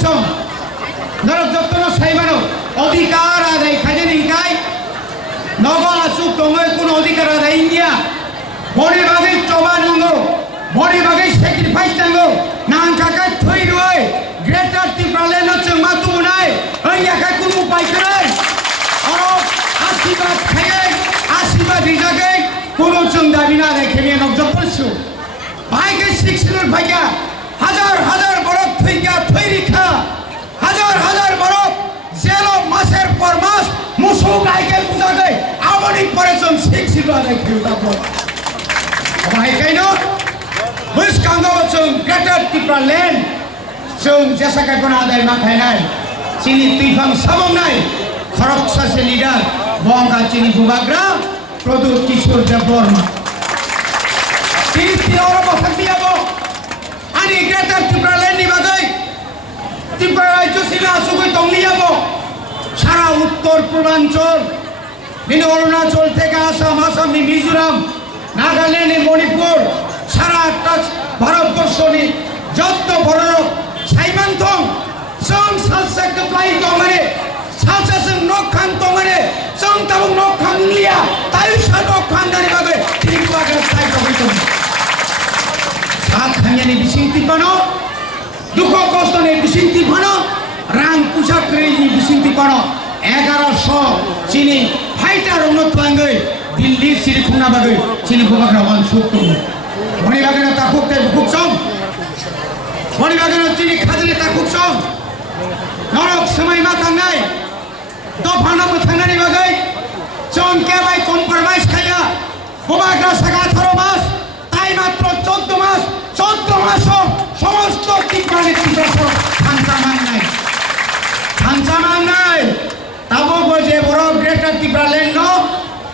খুশম নরক যত্ন সাইবানো অধিকার আদায় খাইজে নিকাই নগ আসুক দঙে কোনো অধিকার আদায় ইন্ডিয়া বড়ি বাগে চবা নাঙ্গো বড়ি বাগে স্যাক্রিফাইস নাঙ্গো নাংকাকাই থই রয় গ্রেটার ত্রিপুরালেন হচ্ছে মাতু নাই ওই একাই কোনো উপায় করে আর আশীর্বাদ খাইয়ে আশীর্বাদ রিজাগে কোনো চুন দাবি না দেখে নিয়ে নক যত্নসু ভাইকে শিখছিলেন ভাইয়া হাজার হাজার বরফ থই গিয়া থই রিখা হাজার হাজার বরফ জেলো মাসের পর মাস মুসু গাইকে বুঝাগে আমনি পরেছন শিখছিল দেখে তারপর ভাই কাইনো বুঝ কাঙ্গো চুন গ্রেটার ত্রিপুরালেন চুন জেসাকাই কোন আদায় মাথায় নাই চিনি তুইফাং সাবং নাই খরক সাসে লিডার বঙ্গা চিনি বুবাগ্রা প্রদূর কিশোর দেববর্মা তিনি ওরা বসাক দিয়াব আনি গ্রেটার ত্রিপুরালেন নিবাগাই ত্রিপুরা রাজ্য সিনা আসুগই তংলি যাব সারা উত্তর পূর্বাঞ্চল দিন অরুণাচল থেকে আসাম আসামনি মিজোরাম নাগাল্যান্ড মণিপুর সারা একটা ভারতবর্ষ নি যত বড় সাইমান্থং সং সালসাক প্লাই তমারে সালসাসং নখান তমারে সং তাবং নখান লিয়া তাই নখান দানি বাগে ত্রিপুরা তাই কবিত সাত খানিয়ানি বিসিংতি পানো দুঃখ কষ্ট নেই বিসিংতি পানো রাং পোশাক নি বিসিংতি পানো 1100 চিনি ফাইটার উন্নত লাঙ্গৈ দিল্লি সিরিখুনা বাগে চিনি বুবাগ্রা ওয়ান সুক্ত মনি বাগে না তাকুকতে বুকসং মনি বাগে না চিনি খাজলে তাকুকসং নরক সময় মা থাঙ্গাই দফানো থাঙ্গানি বাগে চমকে বাই কম্প্রোমাইজ খাইয়া বুবাগ্রা সাগা 18 মাস তাই মাত্র 14 মাস 14 মাস সমস্ত ত্রিপুরানি ত্রিপুরা খানসামান নাই তাবো বজে বড় গ্রেটার ত্রিপুরালেন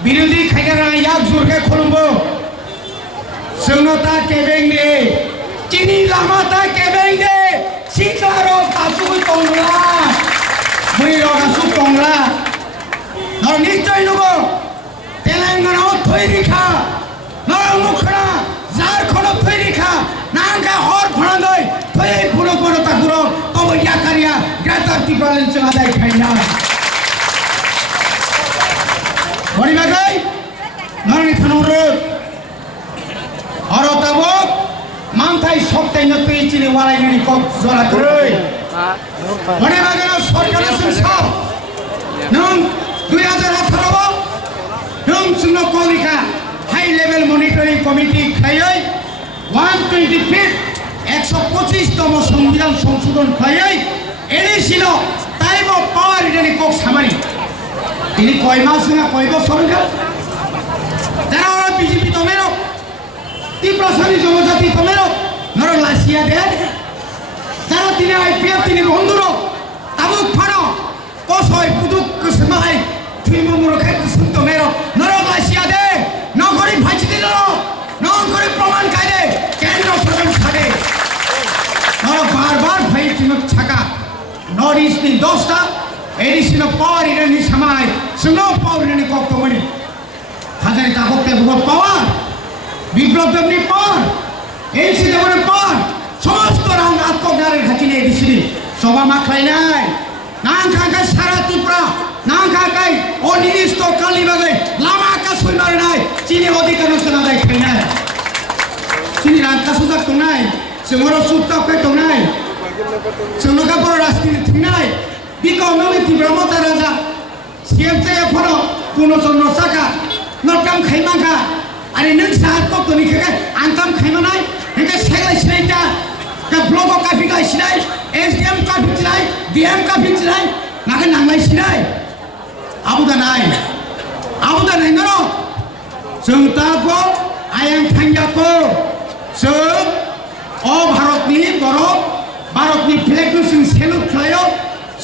বিরোধী খাইগারা ইয়াক জুরকে খুলুম্বো সুনতা কেবেং দে চিনি লামাতা কেবেং দে সিকারো কাসুই তংলা মুইরো কাসু তংলা নর নিশ্চয় নবো তেলেঙ্গানা থই রিখা নর মুখরা ঝাড়খণ্ড থই রিখা নাঙ্গা হর ফড়াঙ্গই থই পুরো পুরো তাকুরো তব ইয়াকারিয়া গ্রেটার ত্রিপুরালেন চাঁদাই খাইনা বড়ি বাগাই নরনি থানুরুদ অরতাবক মানথাই সপ্তাহে নতুই চিনি ওয়ালাইনি কক জরা করে বড়ি বাগাই সরকারের সংসদ নং 2018 নং চুনো কলিকা হাই লেভেল মনিটরিং কমিটি খাইই 125 125তম সংবিধান সংশোধন খাইই এনেছিল তাইব পাওয়ার রিটার্নি কক সামারি তিনি কয় মাস না কয় বছর তারা ওরা বিজেপি তমেরও ত্রিপুরাসানি জনজাতি তমেরও নর লাসিয়া দে যারা তিনি আইপিএফ তিনি বন্ধুরও তাবুক ফানো কসয় পুদুক কুসমাই থিমু মুরখাই কুসুম তমেরও নর লাসিয়া দে নগরী ভাজি দিল নগরী প্রমাণ কাইদে কেন্দ্র সরকার ছাড়ে নর বারবার ভাই চিনক ছাকা নর্থ ইস্ট নি 10টা এডিশন পাওয়ার ইরানি সময় স্নো পাওয়ার ইরানি কক্তমনি হাজারি তাকতে বহুত পাওয়ার বিপ্লব দেবনি পাওয়ার এনসি দেবনের পাওয়ার সমস্ত রাং আত্মজ্ঞানের খাচিনে এডিশন সভা মাখাই নাই নাং খাঙ্কাই সারা ত্রিপুরা নাং খাঙ্কাই অনির্দিষ্ট কালীবাগে লামা কাসুই মারে নাই চিনি অধিকার নষ্টনা দেয় খাই নাই চিনি রাঙ্কা সুযোগ তো নাই সিংহর সুপ্তাপ খাই তো নাই সিংহকাপুর রাজনীতি ঠিক নাই বিকমে ত্রিপুরা রাজা সিএমসে ফোন পুনচন্দ্র সাকা নরকাম খাইমাখা আরে নং সাহাত কতনি খাই আনকাম খাইমানাই হেকে সেলাই সিনাইটা কা ব্লক কাফি গাই সিনাই এসডিএম কাফি সিনাই ডিএম কাফি সিনাই নাকে নাংলাই সিনাই আবুদা নাই নর जों ताबो आयं थांजाको जों अ भारतनि बरफ भारतनि फ्लेगखौ जों सेलुट खालायो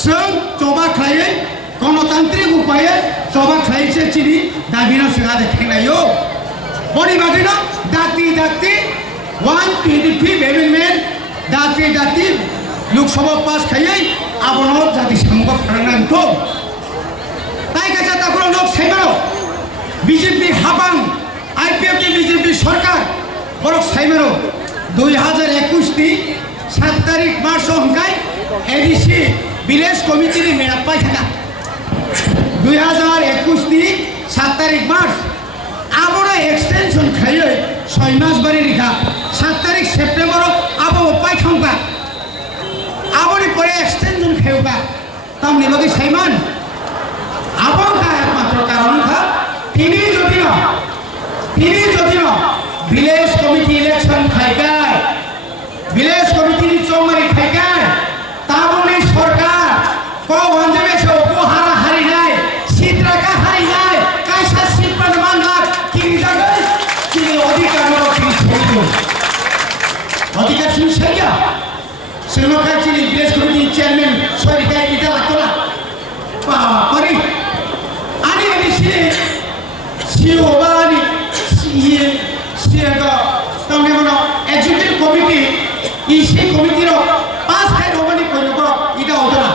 जों जबा खालायो गणतान्त्रिक उपाये जबा खालायसे चिनि दाबिनो जोंहा देखायनायो बनि बादिनो दाति 125 एमेन्डमेन्ट दाति लोकसभा पास खायै आबनो जाति संघ फोरांनांगौ ताई काचा ताकुरो लोक साइबारो बीजेपी हाबां आईपीएफ बीजेपी सरकार बरक साइबारो 2021 नि 7 তারিখ मार्च हंकाय एडीसी विलेज कमिटी नि मेरा पाइ थाका 2021 नि 7 तारिख मार्च आबोना एक्सटेंशन खायो 6 मास बारे रिखा 7 तारिख सेप्टेम्बर आबो पाइ थांबा आबोनि परे एक्सटेंशन खायोबा तामनि लगे सैमान आबो का एकमात्र कारण था তিনি যদি না ভিলেজ কমিটি ইলেকশন খাইগায় ভিলেজ কমিটি চৌমারি খাইগায় তামনি সরকার কগঞ্জে সে উপহার হারি নাই সিটরাকা হারি নাই কাইসা সিট প্রমাণ লাখ কি জায়গায় কি অধিকার কি ছিল অধিকার ছিল সেটা শ্রীলঙ্কা ছিল ভিলেজ কমিটি চেয়ারম্যান সরকার এটা লাগতো না পারি আনি এসে সিওবানি ইয়ে সিয়াগা তামনে মনো এক্সিকিউটিভ কমিটি ইসি কমিটির 5 খাই রবানি কইলো বড় এটা হতো না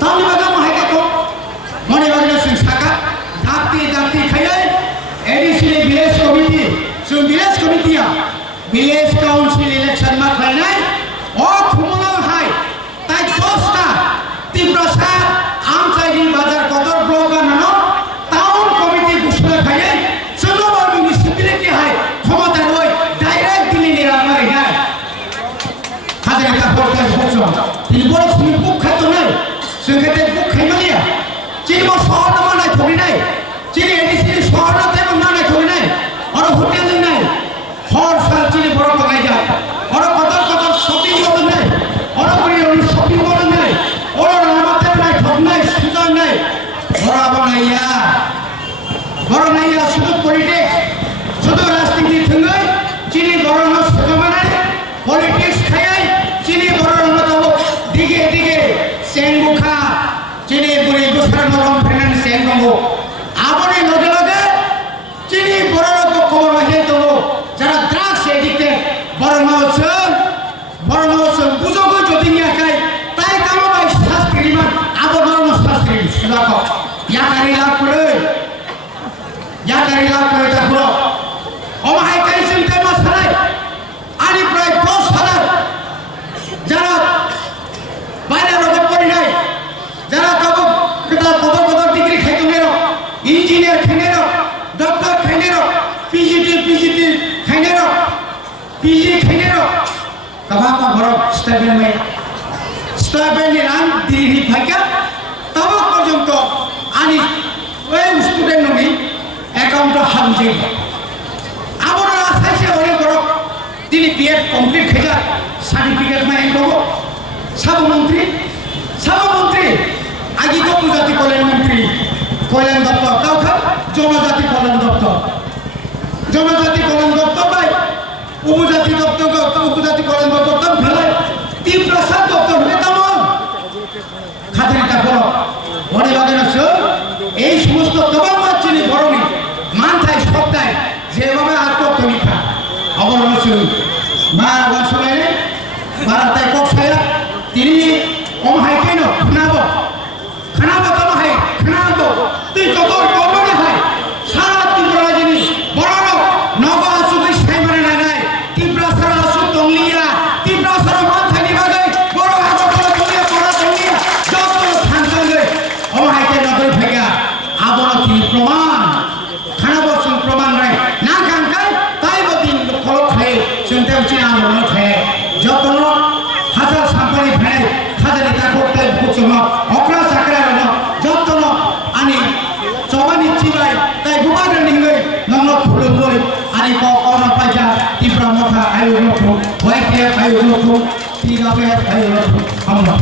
তামনে বাগা মাহাইকা তো মনে বাগা সিং সাকা দাঁতি খাইলে ADC village committee so village কমিটিয়া ভিলেজ কাউন্সিল ইলেকশন মা খাই নাই ও খুমলো হাই তাই 10টা তীব্রসা আমচাইনি বাজার কদর ব্লক বানানো টাউন কমিটি ঘোষণা খাইয়ে চন্দ্রবাবু মিউনিসিপ্যালিটি হাই ক্ষমতা নয় ডাইরেক্ট দিল্লি নিরামারি নাই হাজার একটা পর্দায় ঘোষণ তিনি বড় তুমি বুক খাইত নাই সেক্ষেত্রে বুক খাইমালিয়া চিনি শহর নামা নাই থবি নাই চিনি এডিসি শহর না তাই না নাই থবি নাই আর হোটেল নাই হর সাল চিনি বড় কমাই যা আর কদর শপিং মল নাই আর শপিং মল নাই ওর নামাতে নাই ঠক নাই সুযোগ নাই বড় নাইয়া শুধু পলিটিক্স শুধু রাজনীতি থঙ্গই চিনি বড় সুগমানাই পলিটিক্স খাই চিনি বড় মতো দিকে সেংগুখা চিনি বুড়ি দুসরা নরম ফাইনান্স সেংগো আবরে লগে চিনি বড় খবর আছে তো যারা ড্রাগস এডিক্টেড বড় নওসন বুঝোগো যদি নিয়া খাই তাই কামাই শাস্ত্রী মান আবো নরম শাস্ত্রী সুদাকো ইয়াকারি লাভ করে তারপর অমাহাই কাইসিম তেমা সারাই আনি প্রায় 10,000 যারা বাইরে রোগে পড়ি নাই যারা কত ডিগ্রি খাইতো নেরো ইঞ্জিনিয়ার খাইনেরো ডক্টর খাইনেরো পিজিটি খাইনেরো পিজি খাইনেরো কাবাকা ঘর স্টাইপেন্ড রান দিলি ফাইকা তবে পর্যন্ত আনি ওই স্টুডেন্ট নবি অ্যাকাউন্ট হামজে আমার আশাইছে অনেক বড় তিনি বিএড কমপ্লিট খেলা সার্টিফিকেট মানে দেব সাবমন্ত্রী আগে তো উপজাতি কল্যাণ দপ্তর কাউকে জনজাতি কল্যাণ দপ্তর ভাই উপজাতি কল্যাণ দপ্তর তো ফেলে তীব্রসাদ দপ্তর হলে তেমন খাতিরটা বড় বড় বাগান এই সমস্ত তোমার চিনি বড়নি মানথায় সপ্তাহে যেভাবে আত্মনিখা অবরণ ছিল মা বংশমায় ভারতায় কক্সায়া তিনি অমহাই কেন খানাবো তোমাহাই খানাবো তুই কত কর্মনি হয় সারা ত্রিপুরা জিনিস বড় নব আসুক সাইমানে নাই ত্রিপুরা সারা আসুক তংলিয়া ত্রিপুরা সারা মানথায় নিবাগাই বড় আগতলা তলিয়া পড়া তংলিয়া যত ফাংশনে অমহাই কেন নগর ভেগা আবরণ তিনি প্রমাণ খানাবসন প্রমাণ নাই না কাঙ্কাই তাই বদিন ফলক খায় চিন্তা উচিত আন্দোলন খায় যত হাজার সাম্পানি ভাই খাজানি তা করতে বুঝুন অকরা চাকরা যত আনি চবানি চিবাই তাই বুবারে নিঙ্গই নঙ্গ ফুলুন বই আনি কনা পাইজা তীব্র মথা আয়ু নথু ওয়াইকে আয়ু নথু তিরাবে আয়ু নথু আমরা